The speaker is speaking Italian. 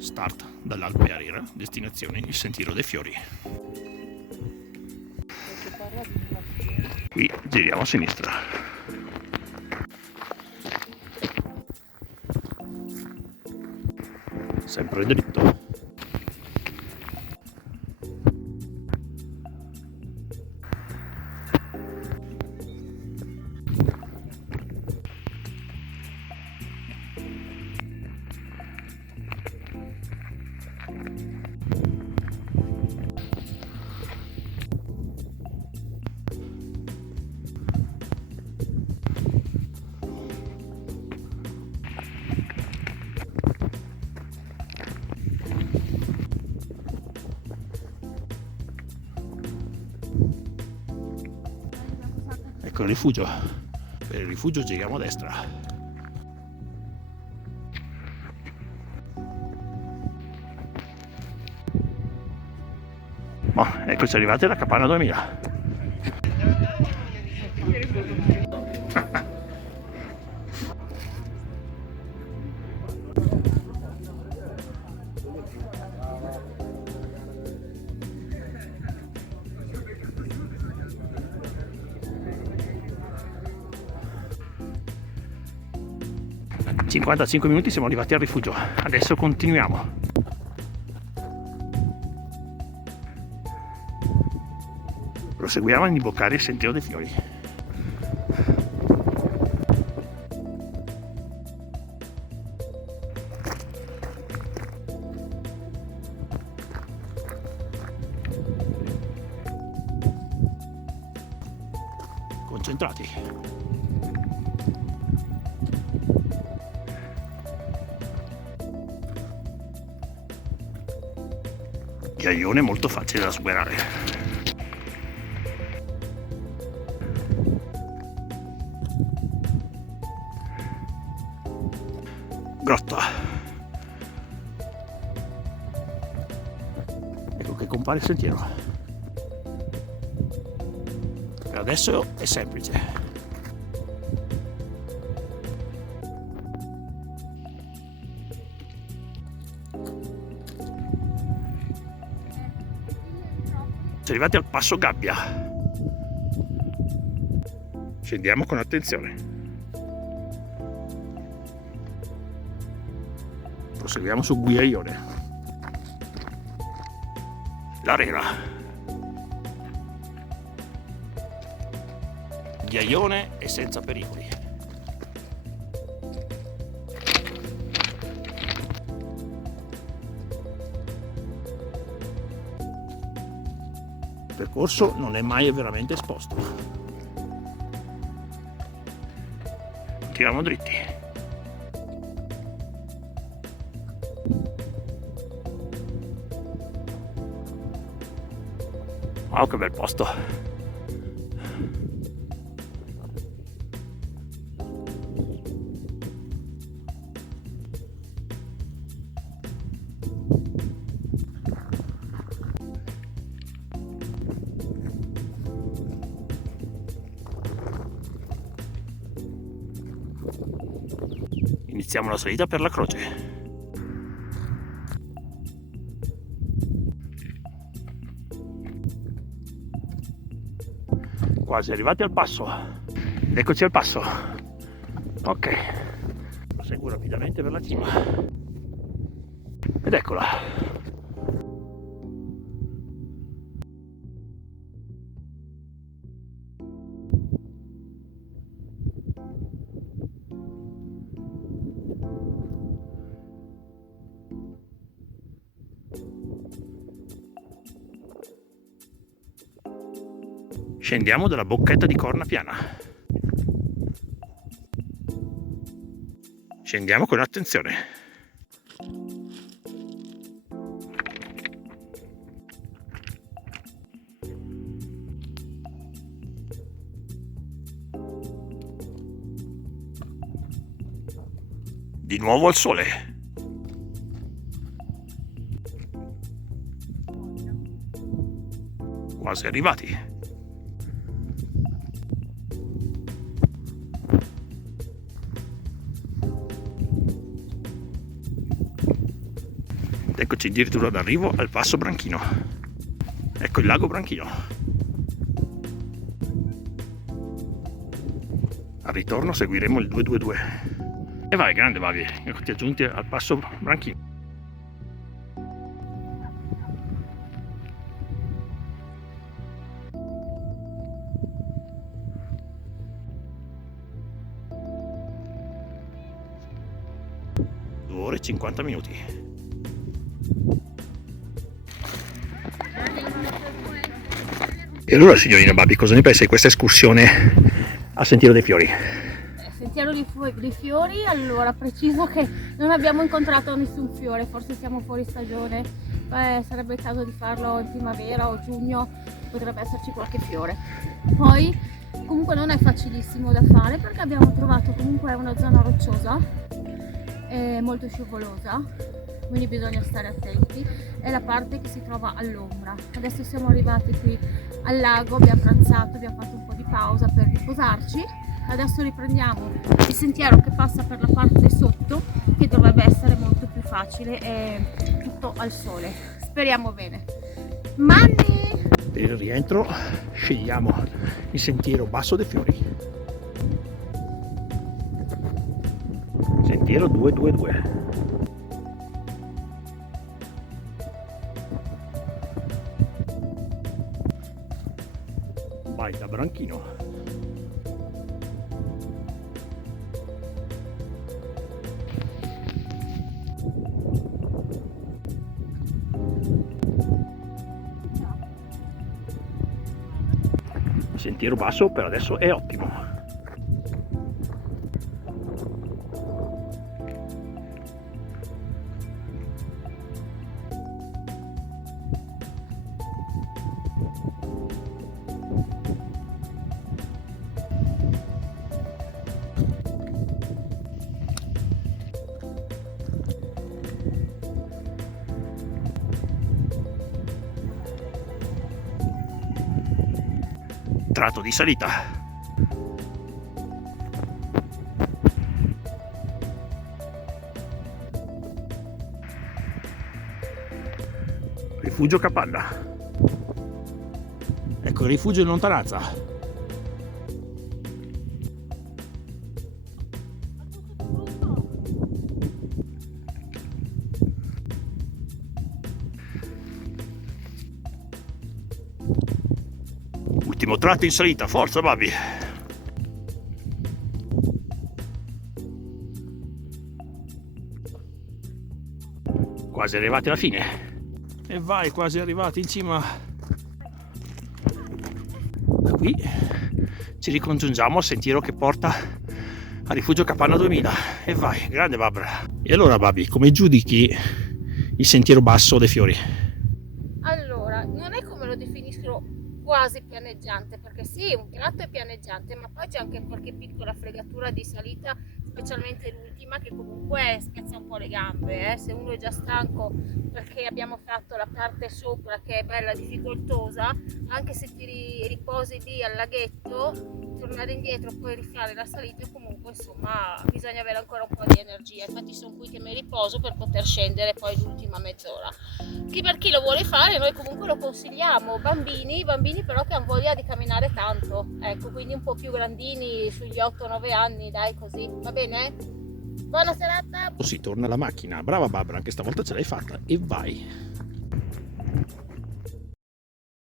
Start dall'Alpe Arira, destinazione il Sentiero dei Fiori. Qui giriamo a sinistra. Sempre dritto. Ecco il rifugio. Per il rifugio giriamo a destra. Eccoci arrivati alla Capanna 2000. In 55 minuti siamo arrivati al rifugio. Adesso continuiamo. Proseguiamo ad imboccare il Sentiero dei Fiori. Concentrati. Ghiaione molto facile da superare. Grotta. Ecco che compare il sentiero. Per adesso è semplice. Siamo arrivati al passo Gabbia. Scendiamo con attenzione. Proseguiamo su Ghiaione. L'Arera. Ghiaione e senza pericoli. Il percorso non è mai veramente esposto. Continuiamo dritti. Wow, che bel posto! Iniziamo la salita per la croce. Quasi arrivati al passo. Eccoci al passo. Ok. Proseguo rapidamente per la cima. Ed eccola. Scendiamo dalla bocchetta di Corna Piana. Scendiamo con attenzione. Di nuovo al sole. Quasi arrivati. Eccoci addirittura d'arrivo al passo Branchino. Ecco il lago Branchino. Al ritorno seguiremo il 222. E vai, grande Bavi, eccoci aggiunti al passo Branchino. Ore e 50 minuti. E allora, signorina Babi, cosa ne pensa di questa escursione a Sentiero dei Fiori? Sentiero dei Fiori, allora preciso che non abbiamo incontrato nessun fiore, forse siamo fuori stagione, sarebbe il caso di farlo in primavera o giugno, potrebbe esserci qualche fiore. Poi comunque non è facilissimo da fare perché abbiamo trovato comunque una zona rocciosa molto scivolosa, quindi bisogna stare attenti. È la parte che si trova all'ombra. Adesso siamo arrivati qui al lago, abbiamo pranzato, abbiamo fatto un po' di pausa per riposarci. Adesso riprendiamo il sentiero che passa per la parte sotto, che dovrebbe essere molto più facile e tutto al sole. Speriamo bene. Manni! Per il rientro scegliamo il sentiero Basso dei Fiori. Sentiero 222. Vai da Branchino. Sentiero basso per adesso è ottimo. Tratto di salita. Rifugio Capanna. Ecco il rifugio in lontananza. Ultimo tratto in salita, forza Babi! Quasi arrivati alla fine. E vai, quasi arrivati in cima. Da qui ci ricongiungiamo al sentiero che porta a Rifugio Capanna 2000. E vai, grande Barbara. E allora Babi, come giudichi il sentiero Basso dei Fiori? Allora, non è come lo definisco quasi pianeggiante, perché sì, un tratto è pianeggiante, ma poi c'è anche qualche piccola fregatura di salita, specialmente l'ultima, che comunque spezza un po' le gambe, se uno è già stanco perché abbiamo fatto la parte sopra che è bella difficoltosa, anche se ti riposi lì al laghetto, tornare indietro poi rifare la salita, comunque insomma bisogna avere ancora un po' di energia. Infatti sono qui che mi riposo per poter scendere poi l'ultima mezz'ora. Per chi lo vuole fare, noi comunque lo consigliamo, bambini però che hanno voglia di camminare tanto, ecco, quindi un po' più grandini, sugli 8-9 anni, dai, così, va bene? Buona serata! Si torna alla macchina, brava Barbara, anche stavolta ce l'hai fatta e vai!